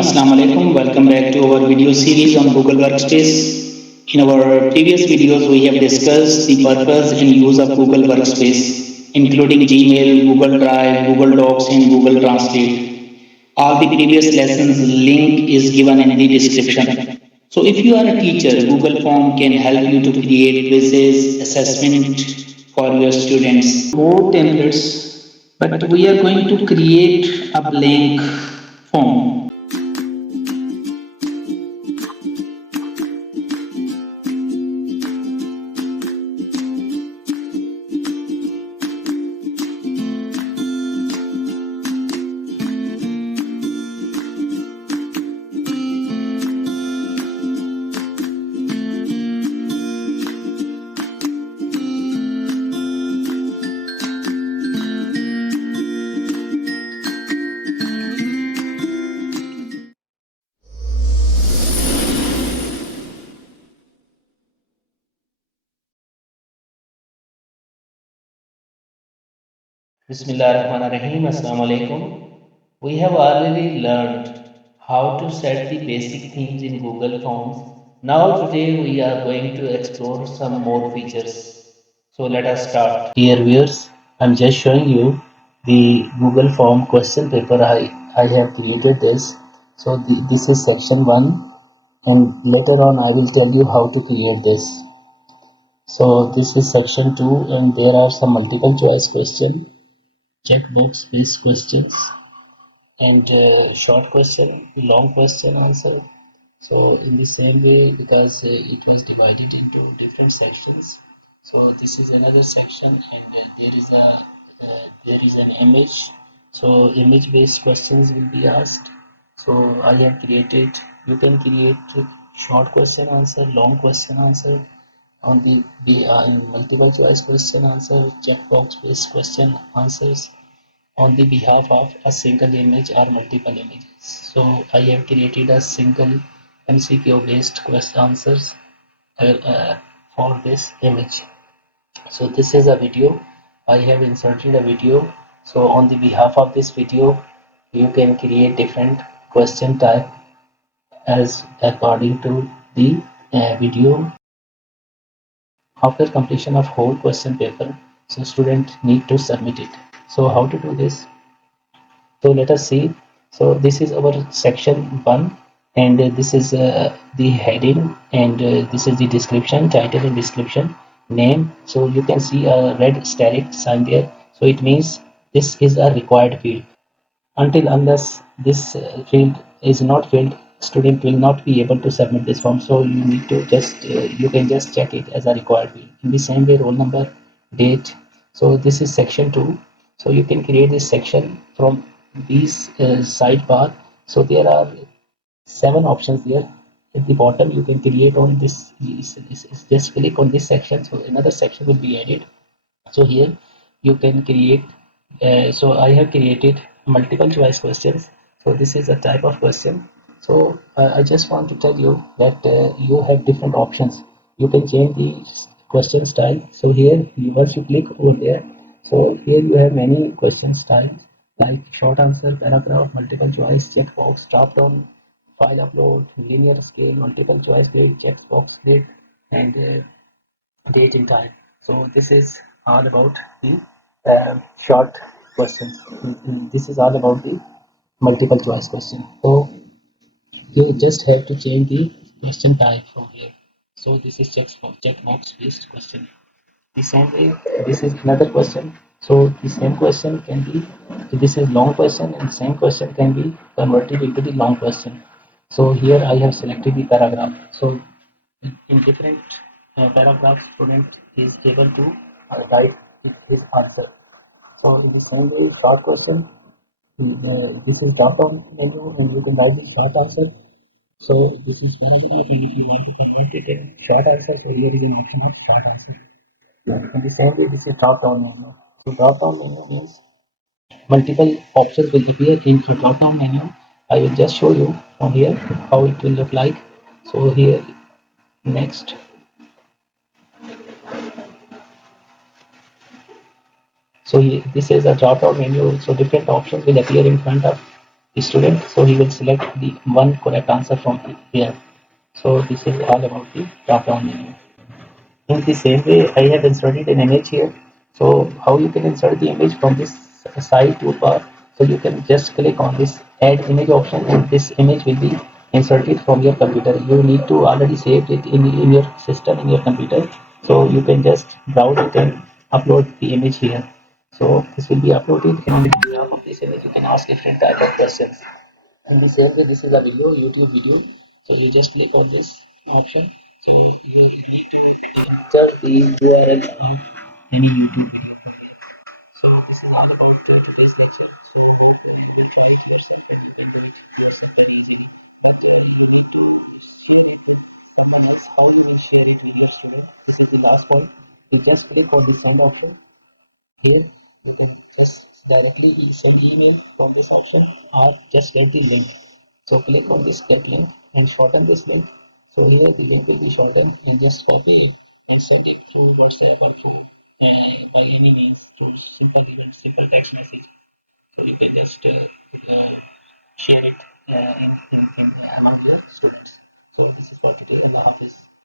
Assalamu alaikum. Welcome back to our video series on Google Workspace. In our previous videos, we have discussed the purpose and use of Google Workspace, including Gmail, Google Drive, Google Docs, and Google Translate. All the previous lessons link is given in the description. So if you are a teacher, Google Form can help you to create quizzes, assessment for your students. More templates, but we are going to create a blank form. Bismillahirrahmanirrahim. Assalamu alaikum. We have already learned how to set the basic themes in Google Forms. Now today we are going to explore some more features. So let us start. Here viewers, I'm just showing you the Google Form question paper. I have created this. So this is section 1 and later on I will tell you how to create this. So this is section 2 and there are some multiple choice question, checkbox based questions, and short question, long question answer. So in the same way, because it was divided into different sections, so this is another section, and there is an image. So image based questions will be asked. So I have created, you can create short question answer, long question answer, on the in multiple choice question answer, checkbox based question answers on the behalf of a single image or multiple images. So I have created a single MCQ based question answers for this image. So this is a video. I have inserted a video. So on the behalf of this video, you can create different question type as according to the video. After completion of whole question paper, so student need to submit it. So how to do this? So let us see. So this is our section 1 and this is the heading, and this is the description, title and description, name. So you can see a red asterisk sign there. So it means this is a required field. Until unless this field is not filled, student will not be able to submit this form. So you need to just you can just check it as a required field. In the same way, roll number, date. So this is section 2. So you can create this section from these sidebar. So there are 7 options there. At the bottom you can create on this, just click on this section, so another section will be added. So here you can create, so I have created multiple choice questions. So this is a type of question. So I just want to tell you that you have different options. You can change the question style. So here once you click over there, so here you have many question styles like short answer, paragraph, multiple choice, checkbox, drop down, file upload, linear scale, multiple choice grid, checkbox grid, and date and time. So this is all about the short questions. This is all about the multiple choice question. So you just have to change the question type from here. So this is checkbox based question. The same way, this is another question. So the same question can be, this is long question, and same question can be converted into the long question. So here I have selected the paragraph. So in different paragraphs, student is able to write his answer. So in the same way, short question, this is drop down menu and you can write the short answer. So this is paragraph, and if you want to convert it in short answer, so here is an option of short answer. In the same way, this is drop down menu. So drop down menu means multiple options will appear in a drop down menu. I will just show you from here how it will look like. So here, next. So this is a drop down menu, so different options will appear in front of. student. So he will select the one correct answer from here. So this is all about the drop-down menu. In the same way, I have inserted an image here. So how you can insert the image from this side toolbar? So you can just click on this add image option and this image will be inserted from your computer. You need to already save it in your system, in your computer. So you can just browse it and upload the image here. So this will be uploaded, and on behalf of this image, you can ask different type of questions. In the same way, this is a video, YouTube video. So you just click on this option. So you need to enter the URL of any YouTube video from here. So this is all about today's lecture. So hope you will try it yourself and you can do it yourself very easily. But you need to share it with someone else. How you will share it with your student? This is the last point. You just click on the send option. Here you can just directly send email from this option or just get the link. So click on this get link and shorten this link. So here the link will be shortened and just copy it and send it through WhatsApp or through by any means through simple even simple text message. So you can just share it in among your students. So this is for today. Allah Hafiz.